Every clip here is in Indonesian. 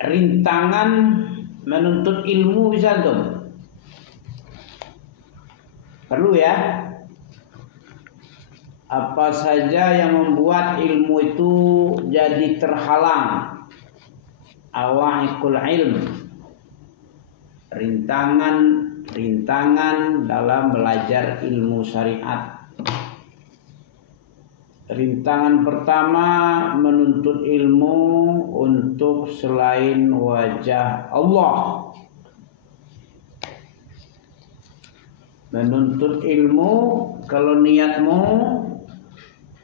rintangan menuntut ilmu bisa tuh? Perlu ya. Apa saja yang membuat ilmu itu jadi terhalang? Awa'iqul ilm. Rintangan dalam belajar ilmu syariat. Rintangan pertama, menuntut ilmu untuk selain wajah Allah. Menuntut ilmu, kalau niatmu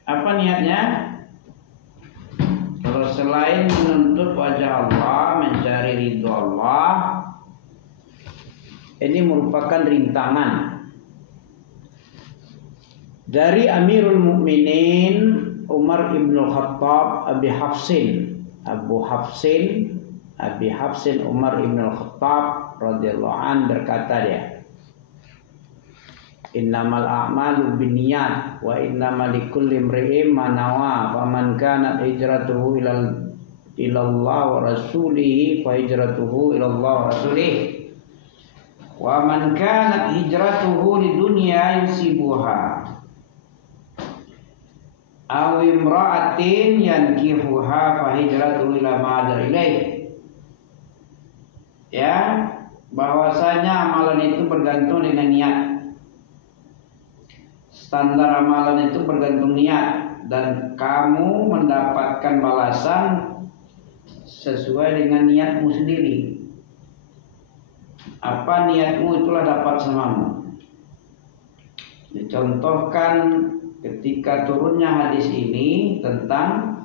apa niatnya? Kalau selain menuntut wajah Allah, mencari ridho Allah, ini merupakan rintangan. Dari Amirul Mukminin Umar ibn Khattab Abi Hafsin Umar ibn Khattab radhiyallahu an berkata dia, innamal a'malu binniyat wa innamal likulli imri'in ma nawa faman kanat hijratuhu ilallah wa rasulihi fa hijratuhu ilallah wa rasulihi wa man kanat hijratuhu lidunya yusibuha aw imra'atin yankihuha fa hijratuhu ila ma hajara ilaih. Ya, bahwasanya amalan itu bergantung dengan niat. Standar amalan itu bergantung niat, dan kamu mendapatkan balasan sesuai dengan niatmu sendiri. Apa niatmu itulah dapat samamu. Dicontohkan ketika turunnya hadis ini tentang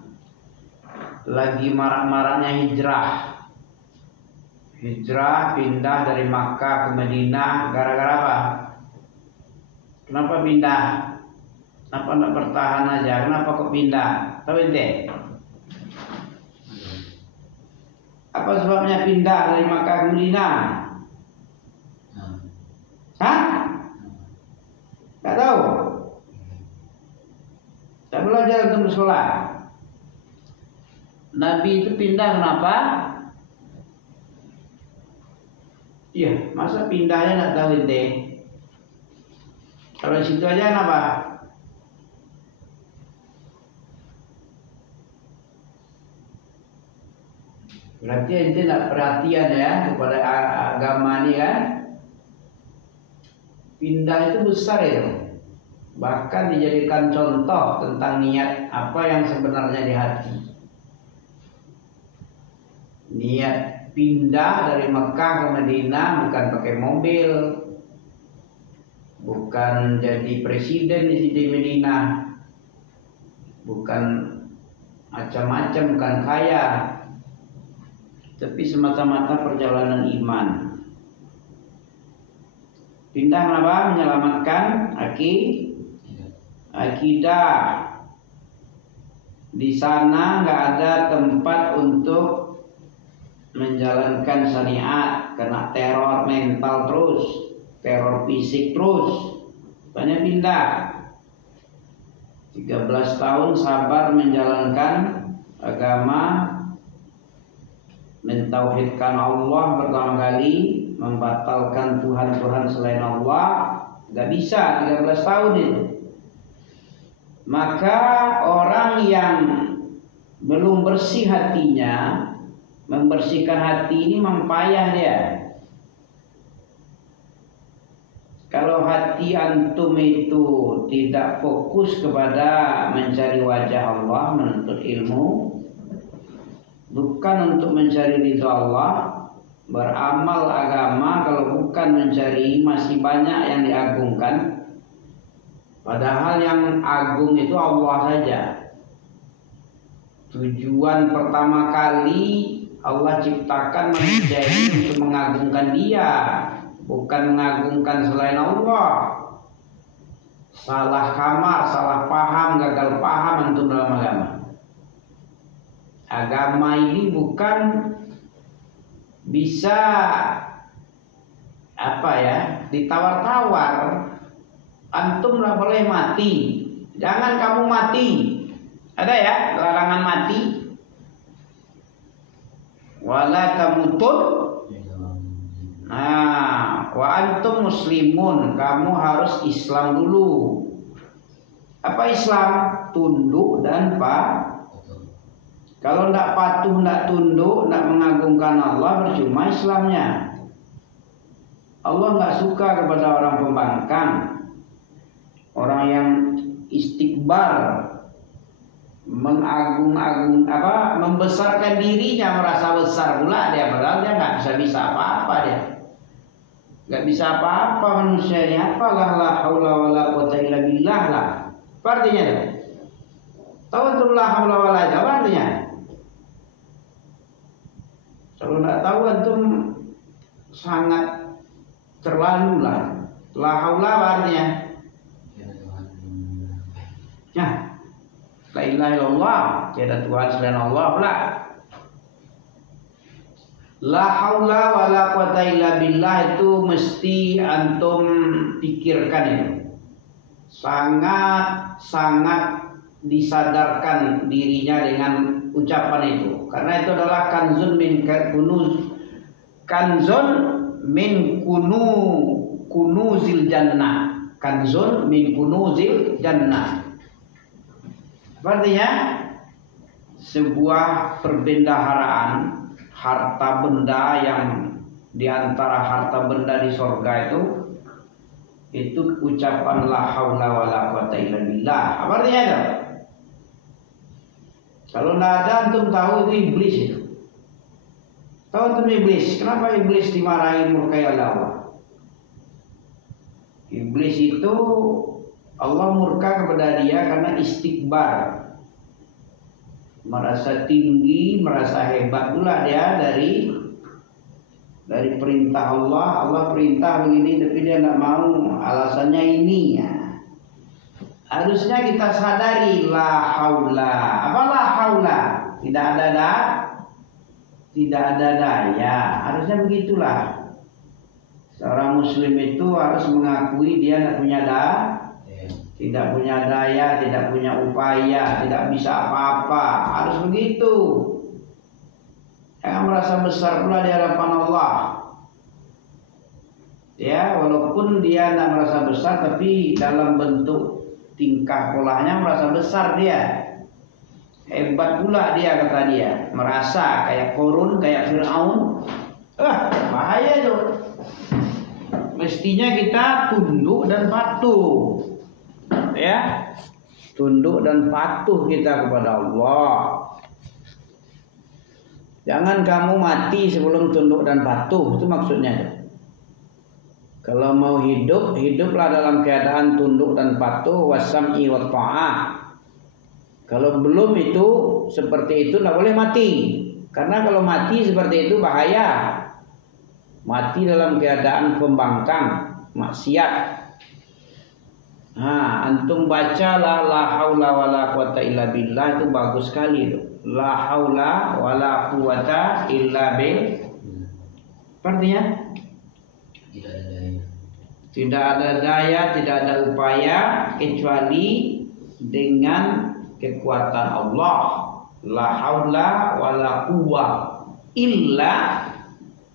lagi marak-maraknya hijrah pindah dari Makkah ke Madinah. Gara-gara apa? Kenapa pindah? Kenapa tidak bertahan aja? Kenapa kok pindah? Tahu ente? Apa sebabnya pindah dari Makkah ke Madinah? Hah? Gak tahu? Tak belajar untuk bersolat. Nabi itu pindah kenapa? Iya, masa pindahnya nggak tahu ente? Kalau situ aja kenapa? Berarti ente tidak perhatian ya kepada agama ini kan? Pindah itu besar itu. Bahkan dijadikan contoh tentang niat apa yang sebenarnya di hati. Niat pindah dari Mekah ke Madinah bukan pakai mobil, bukan jadi presiden di Madinah, bukan macam-macam, bukan kaya, tapi semata-mata perjalanan iman. Pindah kenapa? Menyelamatkan akidah. Di sana nggak ada tempat untuk menjalankan syariat, kena teror mental terus, teror fisik terus. Banyak pindah. 13 tahun sabar menjalankan agama, mentauhidkan Allah pertama kali, membatalkan Tuhan selain Allah. Gak bisa 13 tahun itu. Maka orang yang belum bersih hatinya, membersihkan hati ini mempayah dia. Kalau hati antum itu tidak fokus kepada mencari wajah Allah, menuntut ilmu, bukan untuk mencari ridha Allah, beramal agama, kalau bukan mencari, masih banyak yang diagungkan. Padahal yang agung itu Allah saja. Tujuan pertama kali Allah ciptakan manusia ini untuk mengagungkan Dia, bukan mengagungkan selain Allah. Salah kamar, salah paham, gagal paham antum dalam agama. Agama ini bukan bisa ditawar-tawar. Antum nggak boleh mati, jangan kamu mati. Ada ya larangan mati. wala tamutun. Nah, wa antum muslimun, kamu harus Islam dulu. Apa Islam? Tunduk dan patuh. Kalau tidak patuh, tidak tunduk, tidak mengagungkan Allah, percuma Islamnya. Allah nggak suka kepada orang pembangkang, orang yang istikbar, membesarkan dirinya, merasa besar pula dia, padahal dia nggak bisa apa-apa dia. Nggak bisa apa-apa manusia ini. Apalah la haula wala quwata illa billah lah. Apa artinya itu? Tahu itu la haula wala itu apa artinya? Kalau nggak tahu antum sangat terlalu lah. La haula apa artinya? Ya, la ilaha illallah, tiada Tuhan selain Allah pula. La haula wala quwata illa billah itu mesti antum pikirkan itu. Sangat disadarkan dirinya dengan ucapan itu. Karena itu adalah kanzun min kunuzil jannah. Kanzun min kunuzil jannah. Artinya sebuah perbendaharaan harta benda yang diantara harta benda di surga itu ucapan la haula wala quwata illa billah. Apa artinya itu? Kalau tidak ada antum tahu itu iblis itu. Tahu antum iblis? Kenapa iblis dimarahi murkai Allah? Iblis itu Allah murka kepada dia karena istikbar, merasa tinggi, merasa hebat pula dia dari perintah Allah. Allah perintah begini tapi dia tidak mau, alasannya ini ya. Harusnya kita sadari la haula. Apa la haula? Tidak ada daya. Harusnya begitulah. Seorang muslim itu harus mengakui dia tidak punya daya, tidak punya upaya, tidak bisa apa-apa. Harus begitu. Jangan merasa besar pula di hadapan Allah. Ya, walaupun dia tidak merasa besar, tapi dalam bentuk tingkah polanya merasa besar dia. Hebat pula dia, kata dia. Merasa kayak Korun, kayak Fir'aun. Bahaya itu. Mestinya kita tunduk dan patuh. Ya, tunduk dan patuh kita kepada Allah. Jangan kamu mati sebelum tunduk dan patuh. Itu maksudnya. Kalau mau hidup, hiduplah dalam keadaan tunduk dan patuh, wasam'i wa ta'ah. Kalau belum itu, seperti itu tidak boleh mati. Karena kalau mati seperti itu bahaya. Mati dalam keadaan pembangkang, maksiat. Nah, antum bacalah la haula wala quwata illa billah, itu bagus sekali itu. La haula wala quwata illa billah. Artinya tidak ada daya, tidak ada upaya kecuali dengan kekuatan Allah. La haula wala quwata illa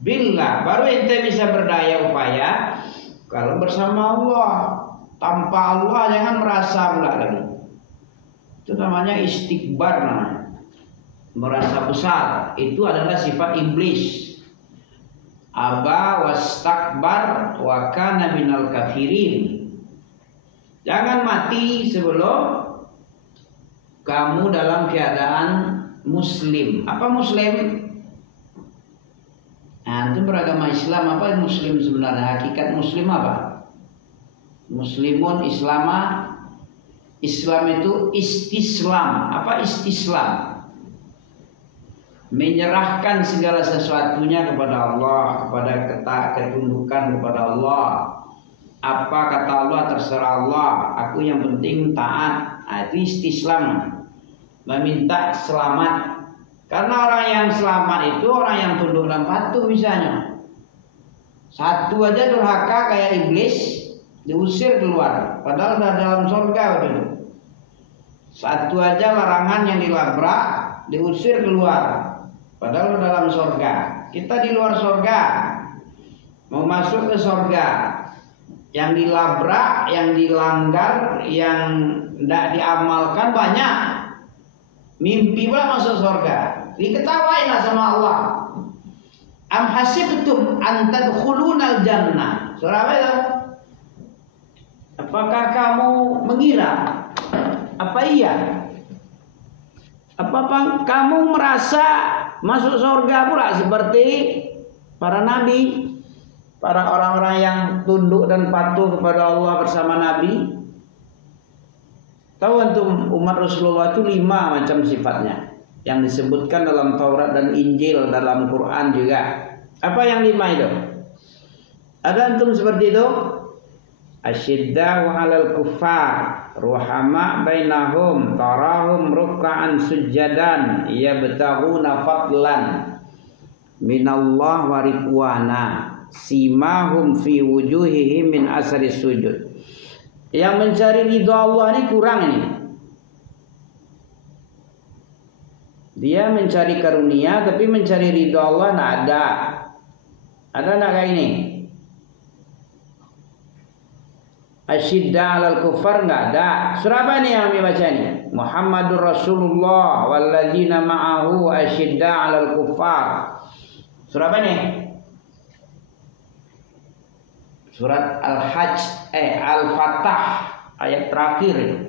billah. Baru ente bisa berdaya upaya kalau bersama Allah. Tanpa Allah jangan merasa pula lagi. Itu namanya istikbar namanya. Merasa besar. Itu adalah sifat iblis. Aba wastakbar wa kana minal kafirin. Jangan mati sebelum kamu dalam keadaan muslim. Apa muslim? Nah, itu beragama Islam. Apa muslim sebenarnya? Hakikat muslim apa? Muslimun Islama. Islam itu istislam. Apa istislam? Menyerahkan segala sesuatunya kepada Allah, kepada ketundukan kepada Allah. Apa kata Allah terserah Allah. Aku yang penting taat. Nah, itu istislam. Meminta selamat. Karena orang yang selamat itu orang yang tunduk dan patuh misalnya. Satu aja durhaka kayak iblis, diusir keluar, padahal sudah dalam surga begitu. Satu aja larangan yang dilabrak, diusir keluar. Padahal dalam surga. Kita di luar surga. Mau masuk ke surga. Yang dilabrak, yang dilanggar, yang tidak diamalkan banyak. Mimpi pula masuk surga. Diketawainlah sama Allah. Am hasibtum an tadkhulunal jannah. Surah apa itu? Apakah kamu mengira? Apa iya? Apa kamu merasa masuk surga pula seperti para nabi, para orang-orang yang tunduk dan patuh kepada Allah bersama Nabi? Tahu antum umat Rasulullah itu 5 macam sifatnya yang disebutkan dalam Taurat dan Injil, dalam Quran juga. Apa yang 5 itu? Ada antum seperti itu? Asyidda'u 'alal kuffar, ruhama bainahum, tarahum ruk'an sujjadan, yabtaghuna fadlan minallah wa ridwana, simahum fi wujuhihim min asari sujud. Yang mencari ridha Allah ini kurang ini. Dia mencari karunia tapi mencari ridha Allah tidak ada. Ada enggak kayak ini? Asyidda 'alal kufar enggak ada. Surah apa ini yang kami baca ini? Muhammadur Rasulullah walladzina ma'ahu asyidda 'alal kufar. Surah apa ini? Surat Al-Hajj, Al-Fatah, ayat terakhir.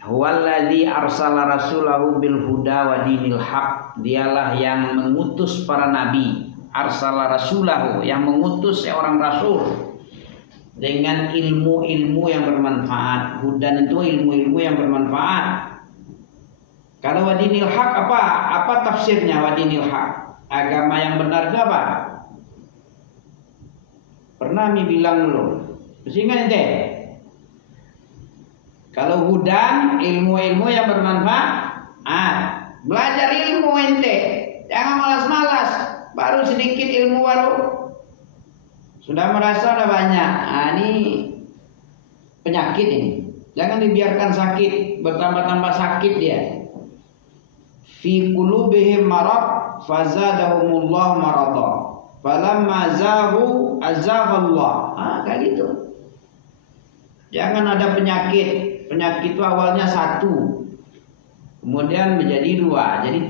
Huwallazi arsala rasulahu bil huda wa dinil haq. Dialah yang mengutus para nabi. Arsala rasulahu, yang mengutus seorang rasul dengan ilmu-ilmu yang bermanfaat. Hudan itu ilmu-ilmu yang bermanfaat. Kalau wa dinil haq apa? Apa tafsirnya wa dinil haq? Agama yang benar itu apa? Pernah mi bilang dulu, sehingga ente kalau hudan ilmu-ilmu yang bermanfaat, belajar ilmu ente, jangan malas-malas. Baru sedikit ilmu baru sudah merasa udah banyak. Ini penyakit ini. Jangan dibiarkan sakit, bertambah-tambah sakit dia. Fi qulubihim marad fazadahumullahu marada. Falamma zahu azaghallah. Kayak gitu. Jangan ada penyakit. Penyakit itu awalnya 1, kemudian menjadi 2, jadi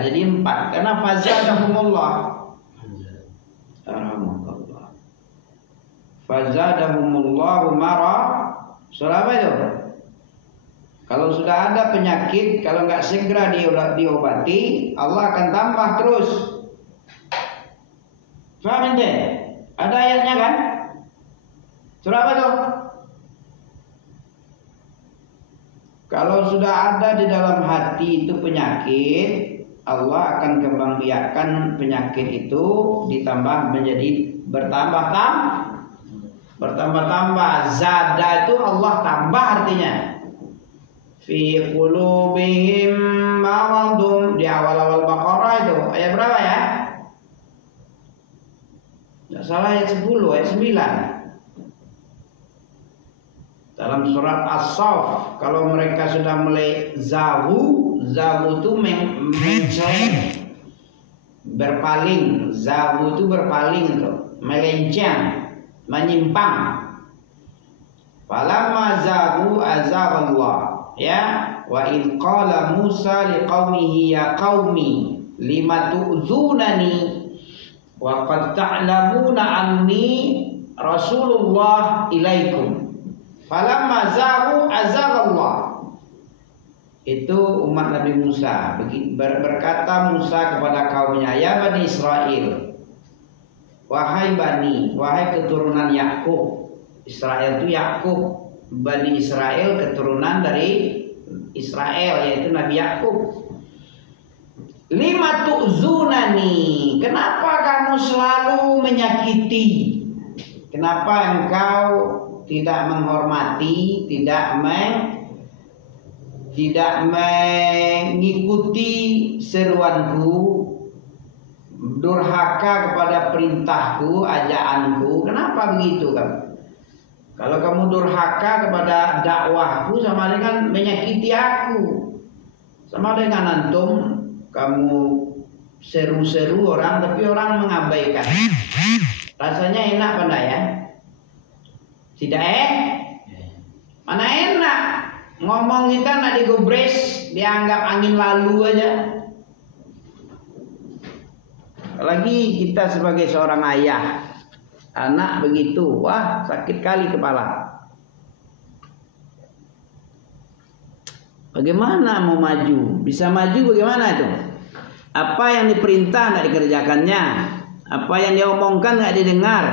3, jadi 4. Karena fazadahumullah. Fazadahumullahu marad. Surah apa itu? Kalau sudah ada penyakit, kalau nggak segera diobati, Allah akan tambah terus. Faham ente? Ada ayatnya kan? Surah apa tuh? Kalau sudah ada di dalam hati itu penyakit, Allah akan kembang biakkan penyakit itu ditambah menjadi bertambah-tambah. Zada itu Allah tambah artinya. Fi qulubihim maradun, di awal-awal Baqarah itu ayat berapa ya? Tidak salah ayat 10, ayat 9. Dalam surat As-Saff, kalau mereka sudah mulai zahu itu menceng, berpaling. Zahu itu berpaling itu, melenceng, menyimpang. Falamma zahu azaghallah. Ya, wa id qala Musa liqaumihi ya qaumi lima tu'dzunani wa qad ta'lamuna anni Rasulullah ilaikum. Falamma zahu azaghallah. Itu umat Nabi Musa. Berkata Musa kepada kaumnya, ya Bani Israel, wahai keturunan Yakub. Israel itu Yakub. Bani Israel keturunan dari Israel, yaitu Nabi Yakub. Lima tu'zunani, kenapa kamu selalu menyakiti? Kenapa engkau tidak menghormati, tidak mengikuti seruanku, durhaka kepada perintahku, ajaanku? Kenapa begitu kamu? Kalau kamu durhaka kepada dakwahku, sama dengan menyakiti aku. Sama dengan antum kamu seru-seru orang tapi orang mengabaikan. Rasanya enak pada ya? Tidak mana enak ngomong kita nak digubris, dianggap angin lalu aja. Apalagi kita sebagai seorang ayah, anak begitu, wah sakit kali kepala. Bagaimana mau maju? Bisa maju bagaimana itu? Apa yang diperintah tidak dikerjakannya, apa yang dia omongkan nggak didengar.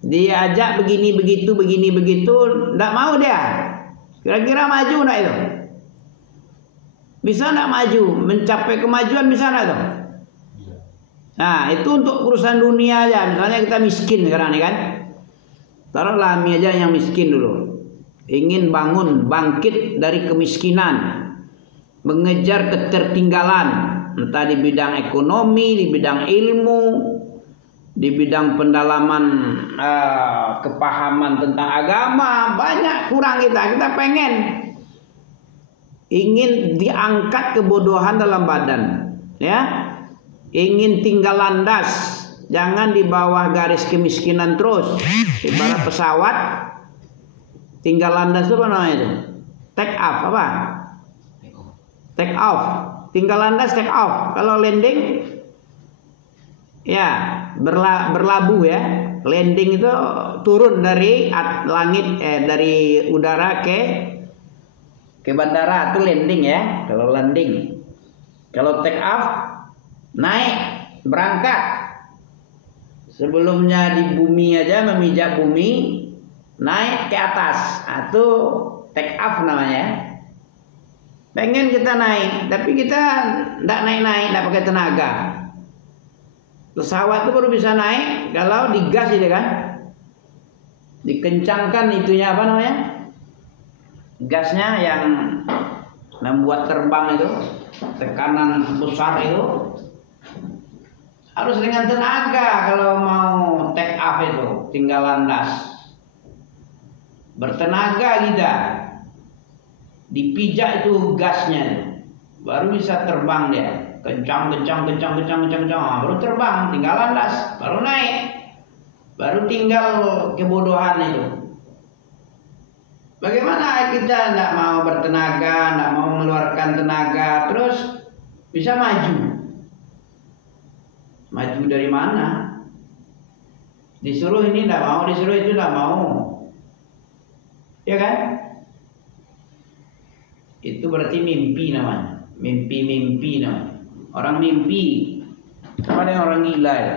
Dia ajak begini begitu, tidak mau dia. Kira-kira maju nggak itu? Bisa nggak maju? Mencapai kemajuan bisa nggak itu? Nah itu untuk urusan dunia aja. Misalnya kita miskin sekarang ini kan, taruhlah Ami aja yang miskin dulu, ingin bangkit dari kemiskinan, mengejar ketertinggalan, entah di bidang ekonomi, di bidang ilmu, di bidang pendalaman kepahaman tentang agama, banyak kurang kita pengen ingin diangkat kebodohan dalam badan, ya, ingin tinggal landas, jangan di bawah garis kemiskinan terus, ibarat pesawat tinggal landas itu apa namanya itu? Take off apa? Take off, tinggal landas take off. Kalau landing ya berlabuh ya. Landing itu turun dari langit dari udara ke bandara itu landing ya. Kalau landing. Kalau take off naik berangkat. Sebelumnya di bumi aja memijak bumi, naik ke atas. Itu take off namanya. Pengen kita naik, tapi kita tidak naik-naik, tidak pakai tenaga. Pesawat itu baru bisa naik kalau digas gitu kan, dikencangkan itunya apa namanya, gasnya yang membuat terbang itu, tekanan besar itu harus dengan tenaga. Kalau mau take off itu tinggal landas, bertenaga kita, dipijak itu gasnya baru bisa terbang dia. Kencang, baru terbang, tinggal landas, baru naik, baru tinggal kebodohan itu. Bagaimana kita tidak mau bertenaga, tidak mau mengeluarkan tenaga, terus bisa maju? Maju dari mana? Disuruh ini tidak mau, disuruh itu tidak mau, ya kan? Itu berarti mimpi namanya, mimpi namanya. Orang mimpi sama dengan orang gila ya.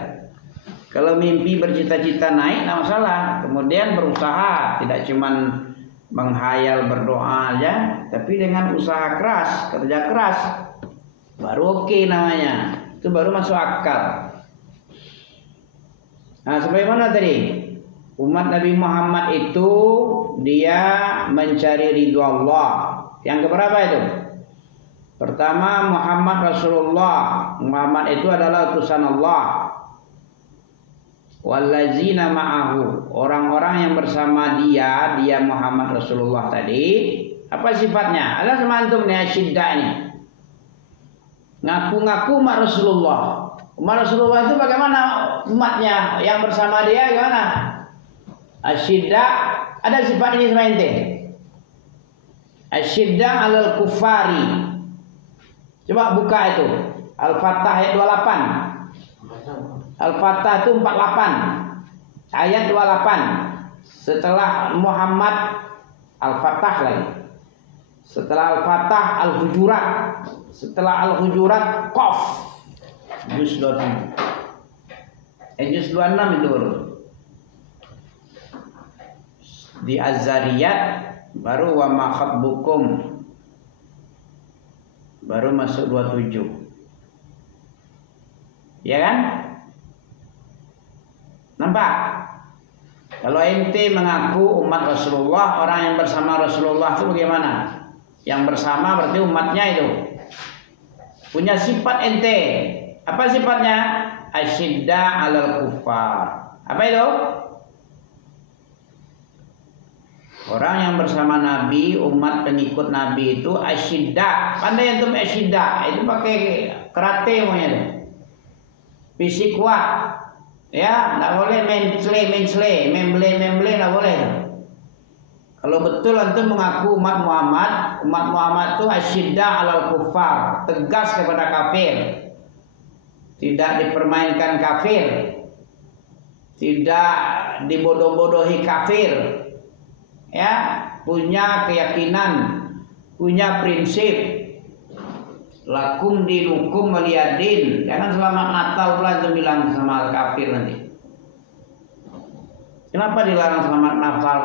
Kalau mimpi bercita-cita naik tidak masalah, kemudian berusaha, tidak cuman menghayal berdoa aja, tapi dengan usaha keras, kerja keras, baru oke namanya. Itu baru masuk akal. Nah, sebagaimana tadi umat Nabi Muhammad itu dia mencari ridho Allah. Yang keberapa itu? Pertama, Muhammad Rasulullah. Muhammad itu adalah utusan Allah. Wallazina ma'ahu, orang-orang yang bersama dia Muhammad Rasulullah tadi. Apa sifatnya? Ada semantum nih asyidda ini. Ngaku-ngaku umat Rasulullah. Umat Rasulullah itu bagaimana umatnya yang bersama dia gimana? Asyidda, ada sifat ini sama ente. Asyidda alal kufari. Coba buka itu Al-Fatah ayat 28. Al-Fatah itu 48 ayat 28. Setelah Muhammad Al-Fatah lagi. Setelah Al-Fatah Al-Hujurat. Setelah Al-Hujurat Qaf. Juz 27. Juz 26 itu baru. Di Az-Zariyat baru wa ma khatbukum, baru masuk 27. Ya kan? Nampak? Kalau ente mengaku umat Rasulullah, orang yang bersama Rasulullah itu bagaimana? Yang bersama berarti umatnya itu. Punya sifat ente. Apa sifatnya? Asyidda 'alal kuffar. Apa itu? Orang yang bersama Nabi, umat pengikut Nabi itu asyidda. Pandai antum asyidda, itu pakai karate namanya. Fisik kuat. Ya, enggak boleh mensle, memble enggak boleh. Kalau betul antum mengaku umat Muhammad itu asyidda alal kufar, tegas kepada kafir. Tidak dipermainkan kafir. Tidak dibodoh-bodohi kafir. Ya, punya keyakinan, punya prinsip. Lakum dinukum waliyadin. Jangan selamat Natal pula itu bilang sama kafir nanti. Kenapa dilarang selamat Natal?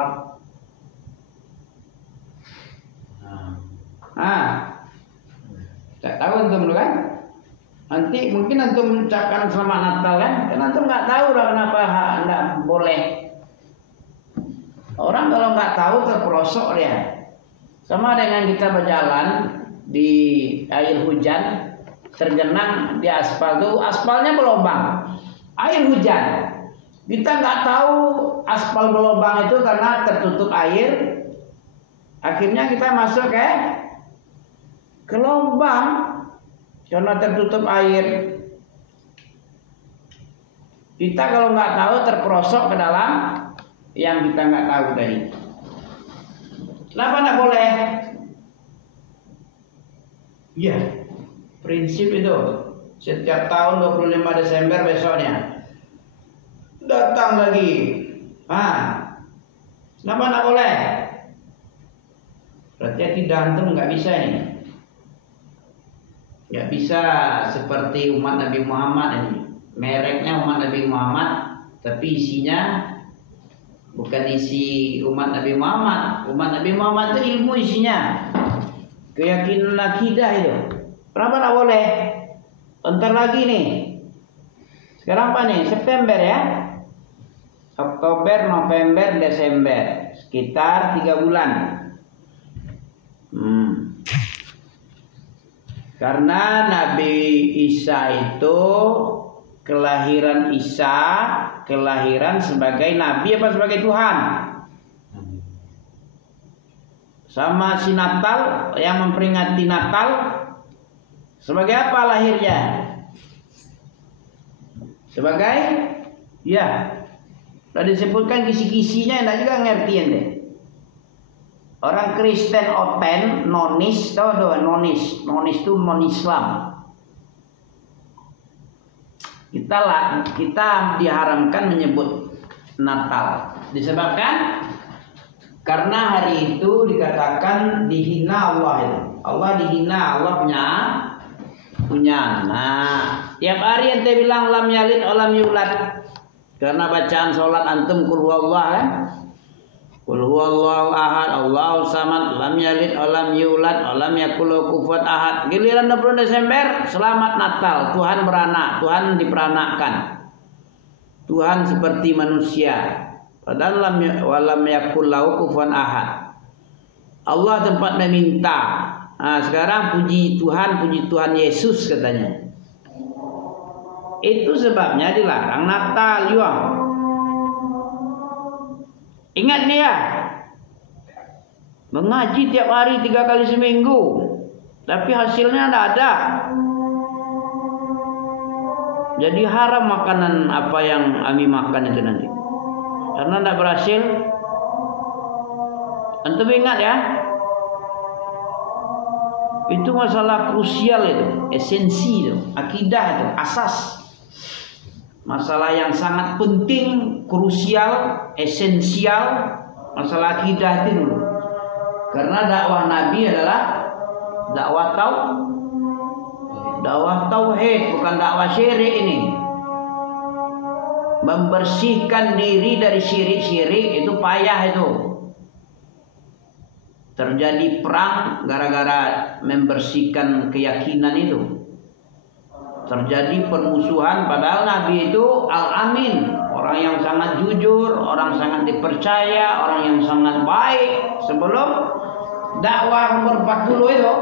Tak tahu antum kan? Nanti mungkin antum mengucapkan selamat Natal kan? Karena antum nggak tahu lah kenapa nggak boleh. Orang kalau nggak tahu terperosok dia. Sama dengan kita berjalan di air hujan, tergenang di aspal tuh, aspalnya berlubang. Air hujan. Kita nggak tahu aspal berlubang itu karena tertutup air. Akhirnya kita masuk ke lubang karena tertutup air. Kita kalau nggak tahu terperosok ke dalam yang kita nggak tahu tadi. Kenapa nggak boleh? Iya, prinsip itu setiap tahun 25 Desember besoknya datang lagi. Kenapa nggak boleh? Berarti tidak antum nggak bisa ini. Nggak bisa seperti umat Nabi Muhammad ini. Mereknya umat Nabi Muhammad, tapi isinya bukan isi umat Nabi Muhammad. Umat Nabi Muhammad itu ilmu isinya. Keyakinan akidah itu. Kenapa nggak boleh? Bentar lagi nih. Sekarang apa nih? September ya. Oktober, November, Desember. Sekitar 3 bulan. Karena Nabi Isa itu kelahiran Isa, kelahiran sebagai Nabi apa sebagai Tuhan? Sama si Natal yang memperingati Natal sebagai apa lahirnya? Sebagai sudah disebutkan kisi-kisinya, enggak juga ngertiin deh. Orang Kristen oten, nonis, tahu tuh nonis itu non Islam. Kita diharamkan menyebut Natal disebabkan karena hari itu dikatakan dihina Allah itu. Allah dihina, Allah punya anak. Tiap hari ente bilang lam yalid lam yulad. Karena bacaan sholat antum qul huwallah kan? Qul huwallahu ahad, Allahu samad, lam yalid lam yulad, lam yakul lahu kufuwan ahad. Giliran 20 Desember, selamat Natal. Tuhan beranak, Tuhan diperanakkan. Tuhan seperti manusia. Padahal lam yakul lahu kufuwan ahad. Allah tempat meminta. Nah, sekarang puji Tuhan Yesus katanya. Itu sebabnya dilarang Natal, Ingat nih ya, mengaji tiap hari 3 kali seminggu, tapi hasilnya tidak ada. Jadi haram makanan apa yang kami makan itu nanti, karena tidak berhasil. Antum ingat ya, itu masalah krusial itu, esensi itu, akidah itu, asas. Masalah yang sangat penting, krusial, esensial, masalah akidah itu dulu. Karena dakwah Nabi adalah dakwah tauhid, bukan dakwah syirik ini. Membersihkan diri dari syirik-syirik itu payah itu. Terjadi perang gara-gara membersihkan keyakinan itu. Terjadi permusuhan, padahal Nabi itu al-amin, orang yang sangat jujur, orang sangat dipercaya, orang yang sangat baik. Sebelum dakwah umur 40 itu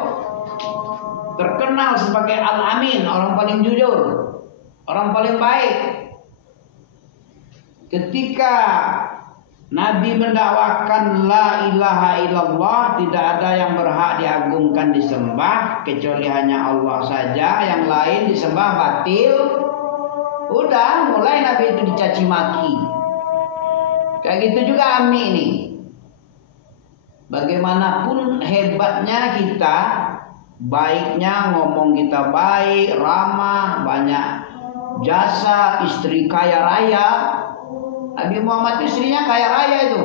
terkenal sebagai al-amin, orang paling jujur, orang paling baik. Ketika Nabi mendakwakan la ilaha illallah, tidak ada yang berhak diagungkan disembah kecuali hanya Allah saja, yang lain disembah batil. Udah mulai Nabi itu dicaci maki. Kayak gitu juga Ami ini. Bagaimanapun hebatnya kita, baiknya ngomong kita baik, ramah, banyak jasa, istri kaya raya. Nabi Muhammad istrinya kaya raya itu.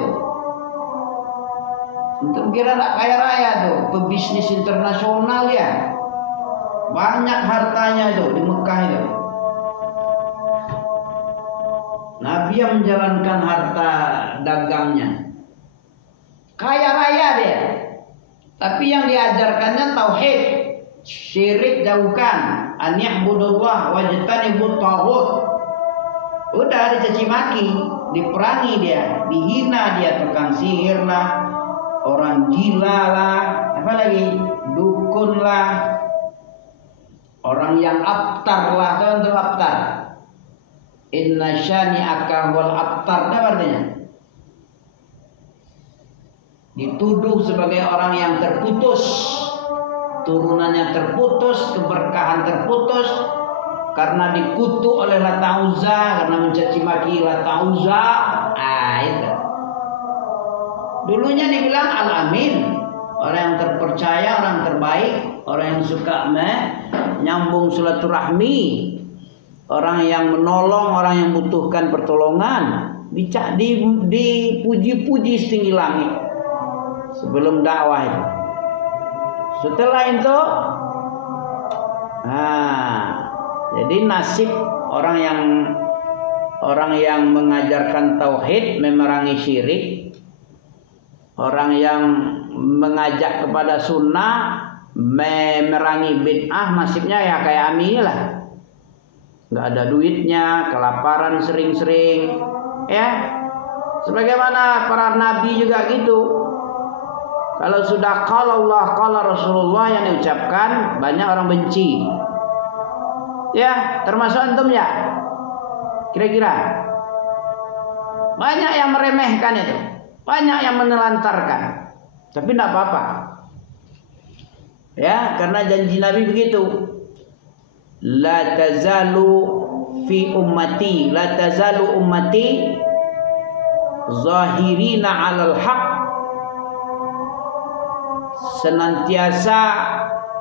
Untuk kira tak kaya raya tuh, pebisnis internasional ya. Banyak hartanya itu di Mekah itu. Nabi yang menjalankan harta dagangnya. Kaya raya dia. Tapi yang diajarkannya tauhid. Syirik jauhkan. An ya'budullah wajtanibut taghut. Udah dicaci maki, diperangi dia, dihina dia, tukang sihir lah, orang gila lah, apa lagi, dukun lah, orang yang abtar lah. Tahu untuk abtar? Inna syani'aka wal abtar, apa artinya? Dituduh sebagai orang yang terputus, turunannya terputus, keberkahan terputus, karena dikutuk oleh Lata Uzza, karena mencaci maki Lata Uzza. Itu dulunya dibilang Al-Amin, orang yang terpercaya, orang terbaik, orang yang suka menyambung silaturahmi, orang yang menolong orang yang membutuhkan pertolongan. Dipuji-puji setinggi langit sebelum dakwah itu. Setelah itu, jadi nasib orang yang mengajarkan tauhid, memerangi syirik, orang yang mengajak kepada sunnah, memerangi bid'ah, nasibnya ya kayak Ami lah. Nggak ada duitnya, kelaparan sering-sering, ya. Sebagaimana para nabi juga gitu. Kalau sudah qala Allah, qala Rasulullah yang diucapkan, banyak orang benci. Ya, termasuk antum ya. Kira-kira banyak yang meremehkan itu, banyak yang menelantarkan. Tapi tidak apa-apa. Ya, karena janji Nabi begitu. La tazalu fi ummati, la tazalu ummati zahirina 'alal haq. Senantiasa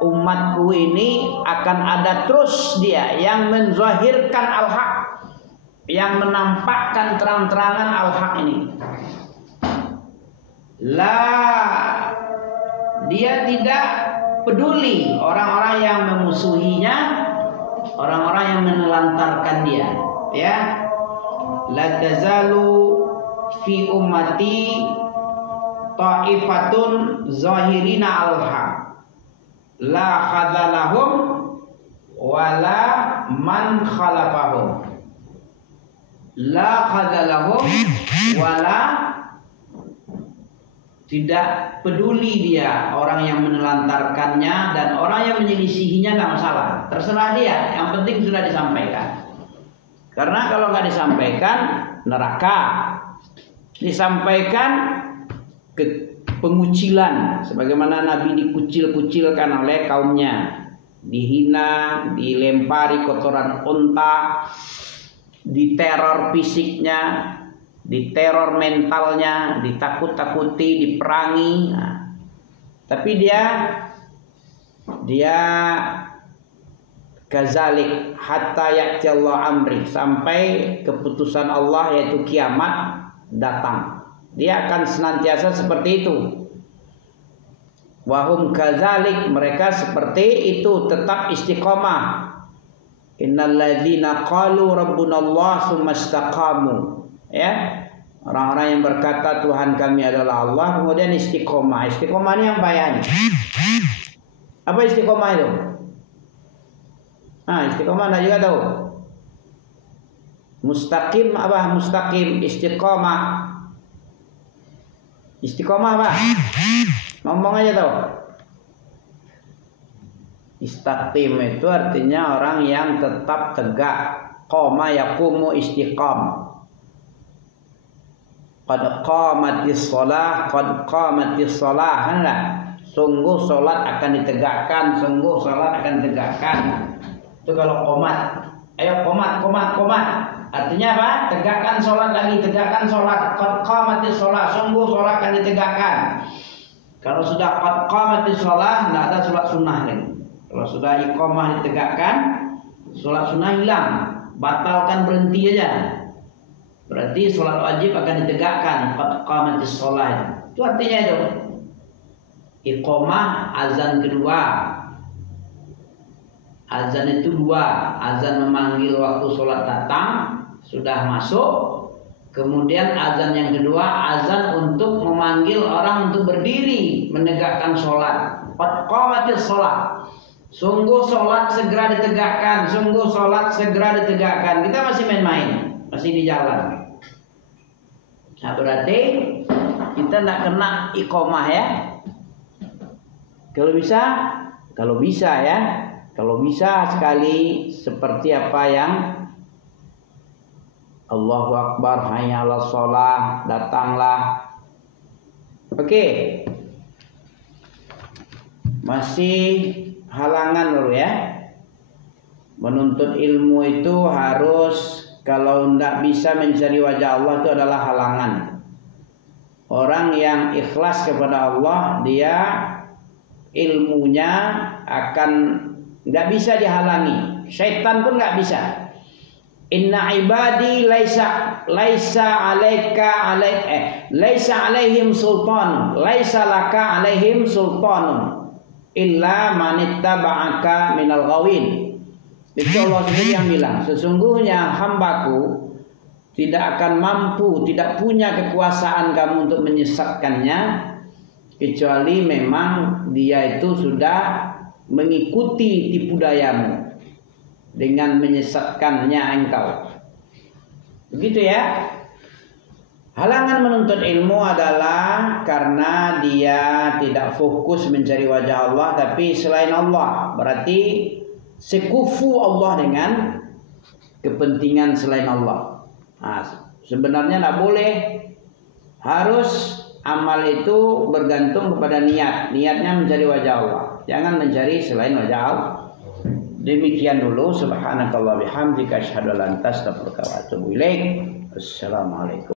umatku ini akan ada terus dia yang menzahirkan al-haq, yang menampakkan terang-terangan al-haq ini. Dia tidak peduli orang-orang yang memusuhinya, orang-orang yang menelantarkan dia. Ya, la tazalu fi ummati ta'ifatun zahirina al-haq, la khadalahum wala man khalafahum. La khadalahum wala, tidak peduli dia orang yang menelantarkannya dan orang yang menyelisihinya, nggak masalah, terserah dia, yang penting sudah disampaikan. Karena kalau nggak disampaikan neraka, disampaikan ke pengucilan, sebagaimana Nabi dikucil-kucilkan oleh kaumnya, dihina, dilempari kotoran unta, diteror fisiknya, diteror mentalnya, ditakut-takuti, diperangi. Tapi dia kazalik hatta ya'ti Allah amri, sampai keputusan Allah yaitu kiamat datang. Dia akan senantiasa seperti itu. Wahum kazalik, mereka seperti itu, tetap istiqomah. Innal ladzina qalu rabbunallah tsumma istaqamu. Ya, orang-orang yang berkata Tuhan kami adalah Allah, kemudian istiqomah. Istiqomah ini yang bayarnya. Apa istiqomah itu? Istiqomah Anda juga tahu. Mustaqim apa? Mustaqim, istiqomah. Istiqomah apa? Ngomong aja tahu. Istaqim itu artinya orang yang tetap tegak. Qoma yaqumu istiqam. qad qamatis shalah, qad qamatis shalah, enggak? Sungguh salat akan ditegakkan, sungguh salat akan ditegakkan. Itu kalau qomat. Ayo qomat. Artinya apa? Tegakkan salat lagi, tegakkan salat. Qad qamatis shalah, sungguh salat akan ditegakkan. Kalau sudah qad qamatis shalah, enggak ada salat sunnah lagi. Kalau sudah iqamah ditegakkan, salat sunnah hilang, batalkan, berhenti aja. Berarti salat wajib akan ditegakkan, qad qamatis shalah. Itu artinya itu. Iqamah azan kedua. Azan itu dua. Azan memanggil waktu sholat datang, sudah masuk. Kemudian azan yang kedua, azan untuk memanggil orang untuk berdiri, menegakkan sholat. Qad qamatis sholat. Sungguh sholat segera ditegakkan, sungguh sholat segera ditegakkan. Kita masih main-main, masih di jalan. Nah, berarti kita tidak kena iqamah ya. Kalau bisa ya, kalau bisa sekali seperti apa yang Allahu Akbar, hayya 'alas shalah, datanglah. Oke. Masih halangan dulu ya. Menuntut ilmu itu harus, kalau tidak bisa mencari wajah Allah itu adalah halangan. Orang yang ikhlas kepada Allah, dia ilmunya akan nggak bisa dihalangi. Syaitan pun nggak bisa. Inna ibadi laisa alaihim sultan, laisa laka alaihim sultanun illa manittaba'aka minal ghawin. Itu Allah sendiri yang bilang, sesungguhnya hambaku tidak akan mampu, tidak punya kekuasaan kamu untuk menyesatkannya, kecuali memang dia itu sudah mengikuti tipu dayamu dengan menyesatkannya engkau. Begitu ya. Halangan menuntut ilmu adalah karena dia tidak fokus mencari wajah Allah, tapi selain Allah. Berarti sekufu Allah dengan kepentingan selain Allah. Nah, sebenarnya tidak boleh. Harus amal itu bergantung kepada niat. Niatnya mencari wajah Allah, jangan mencari selain wajah Allah. Demikian dulu. Subhanakallah bihamdika asyhadu an la ilaha illa anta astaghfiruka wa atubu ilaik. Assalamualaikum.